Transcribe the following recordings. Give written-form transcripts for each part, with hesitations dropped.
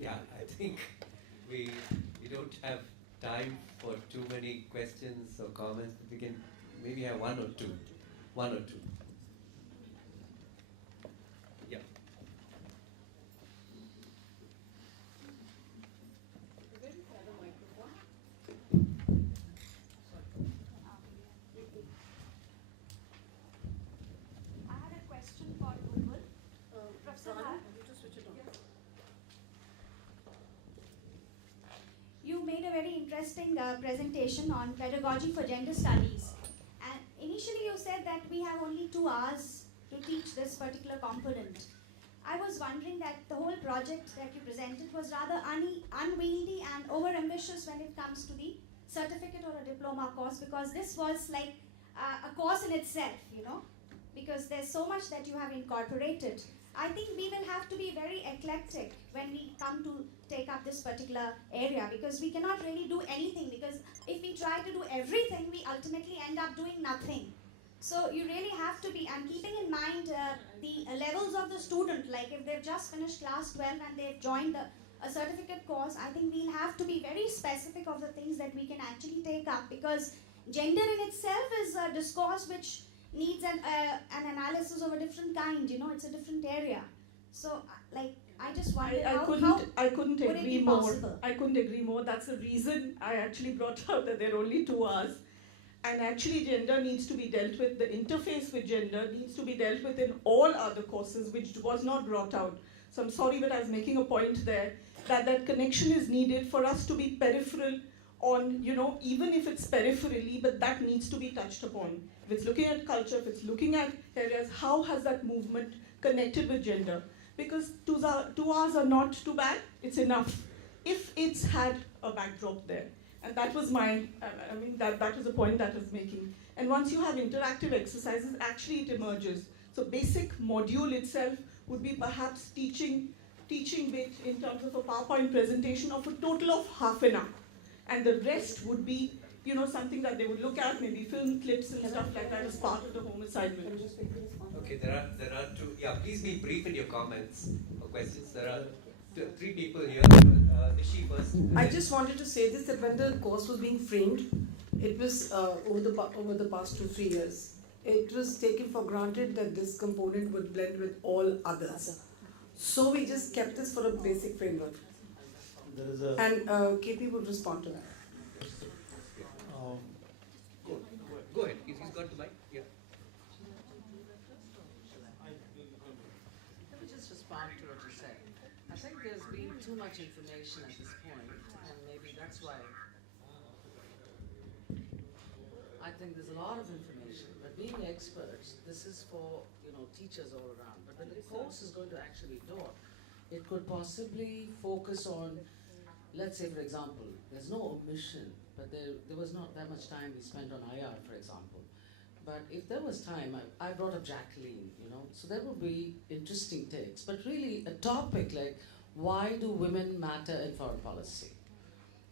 Yeah, I think we we don't have time for too many questions or comments, but we can maybe have one or two. One or two. Yeah. I had a question for Google. Professor Bharat, you made a very interesting presentation on pedagogy for gender studies. And initially you said that we have only 2 hours to teach this particular component. I was wondering that the whole project that you presented was rather unwieldy and overambitious when it comes to the certificate or a diploma course, because this was like a course in itself, because there's so much that you have incorporated. I think we will have to be very eclectic when we come to take up this particular area, because we cannot really do anything, because if we try to do everything, we ultimately end up doing nothing. So you really have to be, and keeping in mind the levels of the student, like if they've just finished class 12 and they've joined a certificate course, I think we'll have to be very specific of the things that we can actually take up, because gender in itself is a discourse which needs an analysis of a different kind, it's a different area. So, I just wondered I couldn't would it agree be more. possible? I couldn't agree more. That's the reason I actually brought out that there are only 2 hours. And actually, gender needs to be dealt with, the interface with gender needs to be dealt with in all other courses, which was not brought out. So I'm sorry, but I was making a point there that that connection is needed for us to be peripheral on, even if it's peripherally, but that needs to be touched upon. If it's looking at culture, if it's looking at areas, how has that movement connected with gender? Because 2 hours are not too bad, it's enough if it's had a backdrop there. And that was that was the point that I was making. And once you have interactive exercises, actually it emerges. So basic module itself would be perhaps teaching bit in terms of a PowerPoint presentation of a total of half an hour. And the rest would be, something that they would look at, maybe film clips and stuff like that as part of the home assignment. Okay, there are two. Yeah, please be brief in your comments or questions. There are three people here. Nishi first. I just wanted to say this, that when the course was being framed, it was over the past 2-3 years. It was taken for granted that this component would blend with all others. So we just kept this for a basic framework. And KP would respond to that. Go ahead. He's got the mic. Yeah. Let me just respond to what you said. I think there's been too much information at this point, and maybe that's why I think there's a lot of information. But being experts, this is for teachers all around. But when the course is going to actually be taught, it could possibly focus on, let's say for example, there's no omission, but there was not that much time we spent on IR, for example. But if there was time, I brought up Jacqueline, so there would be interesting takes. But really a topic like, why do women matter in foreign policy?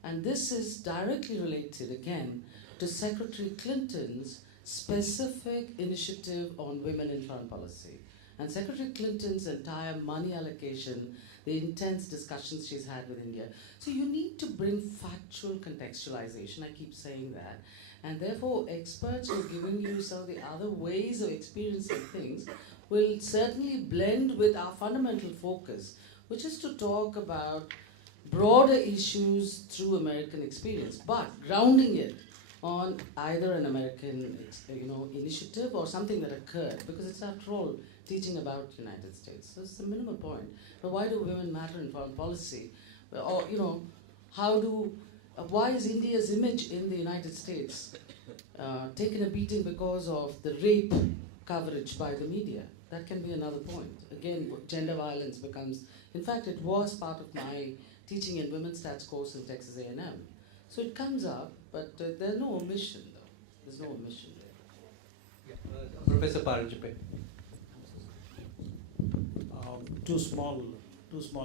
And this is directly related, again, to Secretary Clinton's specific initiative on women in foreign policy. And Secretary Clinton's entire money allocation, the intense discussions she's had with India. So you need to bring factual contextualization, I keep saying that. And therefore, experts who are giving you some of the other ways of experiencing things will certainly blend with our fundamental focus, which is to talk about broader issues through American experience, but grounding it on either an American initiative or something that occurred, because it's after all teaching about the United States. So it's the minimal point. But why do women matter in foreign policy? Or, why is India's image in the United States taken a beating because of the rape coverage by the media? That can be another point. Again, gender violence becomes, in fact, it was part of my teaching in women's stats course in Texas A&M. So it comes up, but there's no omission, though. There's no omission there. Yeah. Professor Paranjape. Two small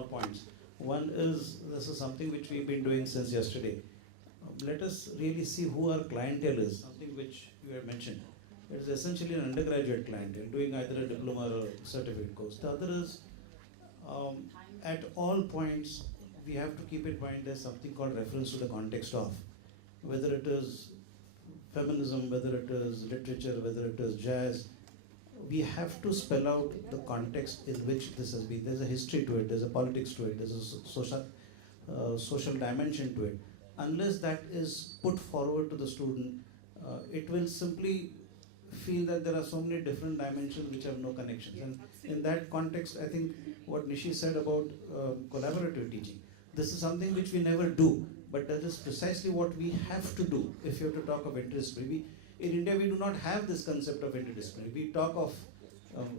points. One is, this is something which we've been doing since yesterday. Let us really see who our clientele is, something which you had mentioned. It is essentially an undergraduate clientele doing either a diploma or a certificate course. The other is, at all points, we have to keep in mind there's something called reference to the context of, whether it is feminism, whether it is literature, whether it is jazz. We have to spell out the context in which this has been. There's a history to it, there's a politics to it, there's a social dimension to it. Unless that is put forward to the student, it will simply feel that there are so many different dimensions which have no connections. And in that context, I think what Nishi said about collaborative teaching, this is something which we never do, but that is precisely what we have to do if you have to talk of interdisciplinary. In India, we do not have this concept of interdisciplinary. We talk of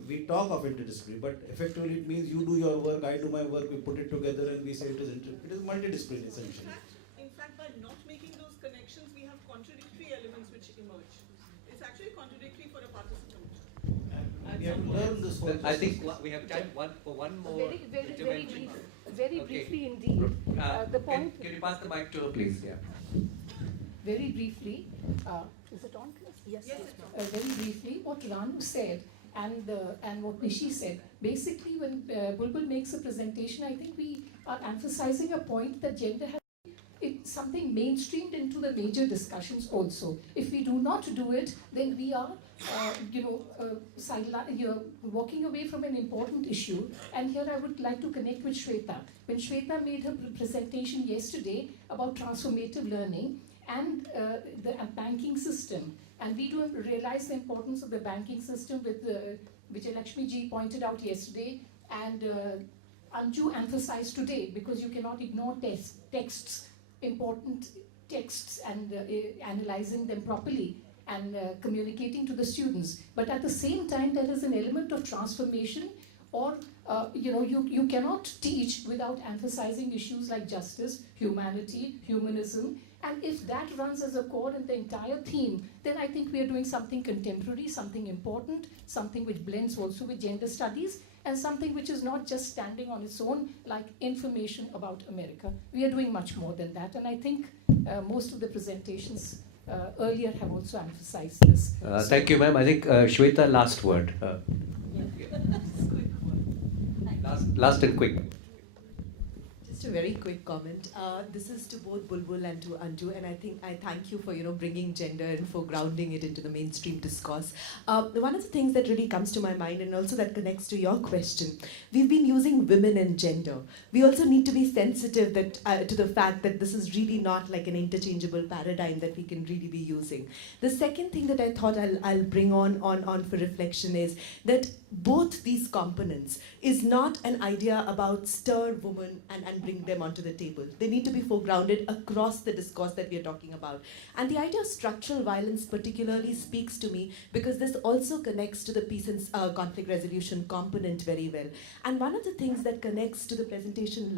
interdisciplinary, but effectively it means you do your work, I do my work, we put it together and we say it is multidisciplinary essentially. In fact, by not making those connections, we have contradictory elements which emerge. It's actually contradictory for a participant. And we have to learn this whole I think we have time for one more intervention. Very Okay. briefly indeed. The point. Can you pass the mic to her, please? Yeah. Very briefly. Is it on? Yes, Very briefly, what Ranu said and what Nishi said. Basically, when Bulbul makes a presentation, I think we are emphasizing a point that gender has it's something mainstreamed into the major discussions also. If we do not do it, then we are, walking away from an important issue. And here I would like to connect with Shweta. When Shweta made her presentation yesterday about transformative learning and the banking system, and we do realize the importance of the banking system with Vijayalakshmi ji pointed out yesterday, and Anju emphasized today, because you cannot ignore texts, important texts, and analyzing them properly and communicating to the students. But at the same time, there is an element of transformation, or you cannot teach without emphasizing issues like justice, humanity, humanism. And if that runs as a core in the entire theme, then I think we are doing something contemporary, something important, something which blends also with gender studies, and something which is not just standing on its own like information about America. We are doing much more than that, and I think most of the presentations earlier have also emphasized this. Thank you, ma'am. I think Shweta, last word. Last and quick. Just a very quick comment. This is to both Bulbul and to Anju, and I thank you for bringing gender and for grounding it into the mainstream discourse. One of the things that really comes to my mind, and also that connects to your question, we've been using women and gender. We also need to be sensitive to the fact that this is really not like an interchangeable paradigm that we can really be using. The second thing that I thought I'll bring on for reflection is that both these components is not an idea about stir women and bring them onto the table. They need to be foregrounded across the discourse that we are talking about. And the idea of structural violence particularly speaks to me because this also connects to the peace and conflict resolution component very well. And one of the things that connects to the presentation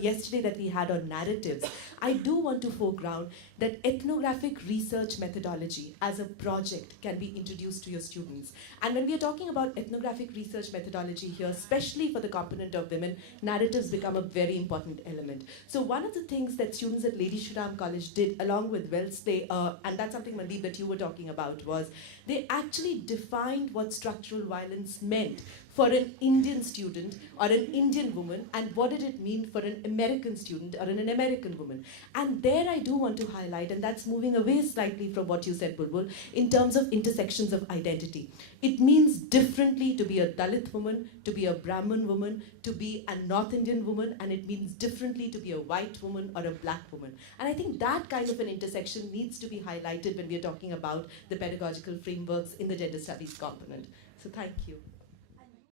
yesterday that we had on narratives, I do want to foreground that ethnographic research methodology as a project can be introduced to your students. And when we are talking about ethnographic research methodology here, especially for the component of women, narratives become a very important element. So one of the things that students at Lady Shri Ram College did along with Wellesley, and that's something, Mandeep, that you were talking about, was they actually defined what structural violence meant for an Indian student or an Indian woman, and what did it mean for an American student or an American woman. And there I do want to highlight, and that's moving away slightly from what you said, Bulbul, in terms of intersections of identity. It means differently to be a Dalit woman, to be a Brahmin woman, to be a North Indian woman, and it means differently to be a white woman or a black woman. And I think that kind of an intersection needs to be highlighted when we are talking about the pedagogical frameworks in the gender studies component. So thank you.